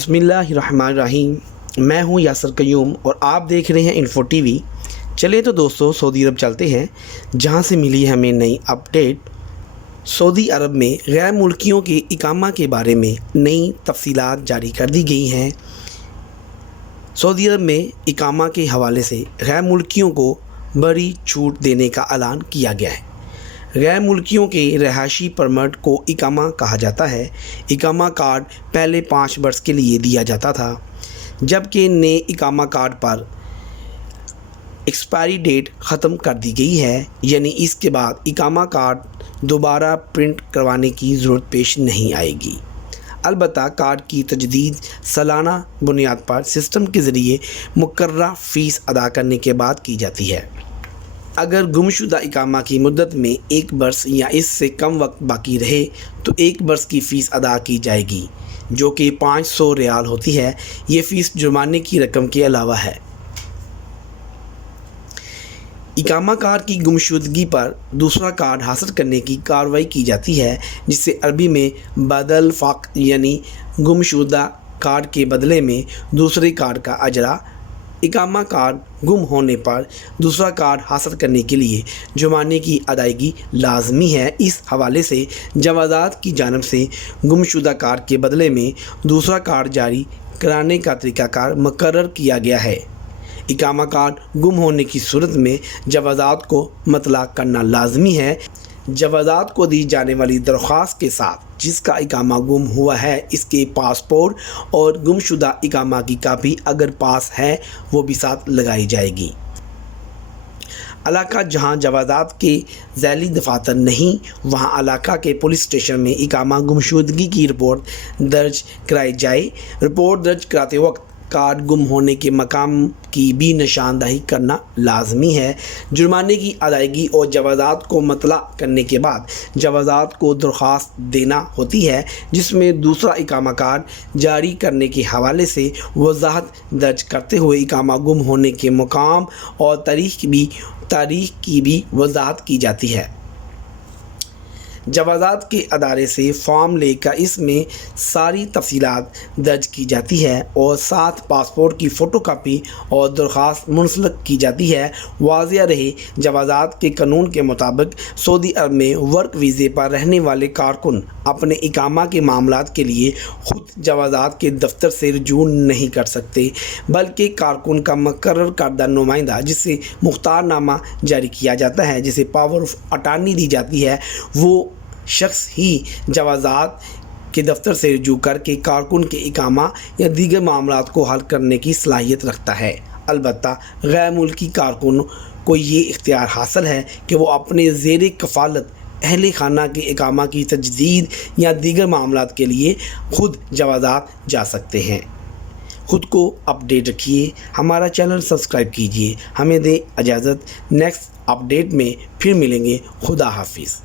बिस्मिल्लाहिर्रहमानिर्रहीम। मैं हूं यासर क़य्यूम और आप देख रहे हैं इन्फो टीवी। चलिए तो दोस्तों सऊदी अरब चलते हैं, जहां से मिली हमें नई अपडेट। सऊदी अरब में गैर मुल्कियों के इकामा के बारे में नई तफसीलात जारी कर दी गई हैं। सऊदी अरब में इकामा के हवाले से गैर मुल्कियों को बड़ी छूट देने का ऐलान किया गया है। गैर मुल्कियों के रहायशी परमिट को इकामा कहा जाता है। इकामा कार्ड पहले 5 वर्ष के लिए दिया जाता था, जबकि नए इकामा कार्ड पर एक्सपायरी डेट ख़त्म कर दी गई है, यानी इसके बाद इकामा कार्ड दोबारा प्रिंट करवाने की ज़रूरत पेश नहीं आएगी। अलबत्ता कार्ड की तजदीद सालाना बुनियाद पर सिस्टम के ज़रिए मुकर्रर फ़ीस अदा करने के बाद की जाती है। अगर गुमशुदा इकामा की मुद्दत में 1 वर्ष या इससे कम वक्त बाकी रहे तो 1 वर्ष की फ़ीस अदा की जाएगी, जो कि 500 रियाल होती है। ये फ़ीस जुर्माने की रकम के अलावा है। इकामा कार्ड की गुमशुदगी पर दूसरा कार्ड हासिल करने की कार्रवाई की जाती है, जिसे अरबी में बदल फ़ाक़ यानी गुमशुदा कार्ड के बदले में दूसरे कार्ड का अजरा। इकामा कार्ड गुम होने पर दूसरा कार्ड हासिल करने के लिए जुर्माने की अदायगी लाजमी है। इस हवाले से जवाज़ात की जानिब से गुमशुदा कार्ड के बदले में दूसरा कार्ड जारी कराने का तरीक़ाकार मुकर्रर किया गया है। इकामा कार्ड गुम होने की सूरत में जवाज़ात को मतला करना लाजमी है। जवाज़ात को दी जाने वाली दरख्वास्त के साथ जिसका इकामा गुम हुआ है, इसके पासपोर्ट और गुमशुदा इकामा की कापी अगर पास है वो भी साथ लगाई जाएगी। इलाका जहां जवाज़ात के ज़ैली दफातर नहीं, वहां इलाका के पुलिस स्टेशन में इकामा गुमशुदगी की रिपोर्ट दर्ज कराई जाए। रिपोर्ट दर्ज कराते वक्त कार्ड गुम होने के मकाम की भी निशानदही करना लाजमी है। जुर्माने की अदायगी और जवाज़ात को मतला करने के बाद जवाज़ात को दरख्वास्त देना होती है, जिसमें दूसरा इकामा कार्ड जारी करने के हवाले से वजाहत दर्ज करते हुए इकामा गुम होने के मकाम और तारीख़ की भी वजाहत की जाती है। जवाज़ात के अदारे से फॉर्म लेकर इसमें सारी तफसीलात दर्ज की जाती है और साथ पासपोर्ट की फ़ोटोकॉपी और दरख्वास्त मुंसलिक की जाती है। वाज़िया रहे, जवाज़ात के कानून के मुताबिक सऊदी अरब में वर्क वीज़े पर रहने वाले कारकुन अपने इकामा के मामलात के लिए ख़ुद जवाज़ात के दफ्तर से रुजू नहीं कर सकते, बल्कि कारकुन का मुकर्रर करदा नुमाइंदा, जिसे मुख्तारनामा जारी किया जाता है, जिसे पावर ऑफ अटार्नी दी जाती है, वो शख्स ही जवाज़ात के दफ्तर से रुजू करके कारकुन के इकामा या दीगर मामलात को हल करने की सलाहियत रखता है। अलबत्ता गैर मुल्की कारकुन को ये इख्तियार हासिल है कि वो अपने ज़ेर कफ़ालत अहले खाना के इकामा की तजदीद या दीगर मामलात के लिए ख़ुद जवाज़ात जा सकते हैं। ख़ुद को अपडेट रखिए, हमारा चैनल सब्सक्राइब कीजिए। हमें दे इजाज़त, नेक्स्ट अपडेट में फिर मिलेंगे। खुदा हाफिज़।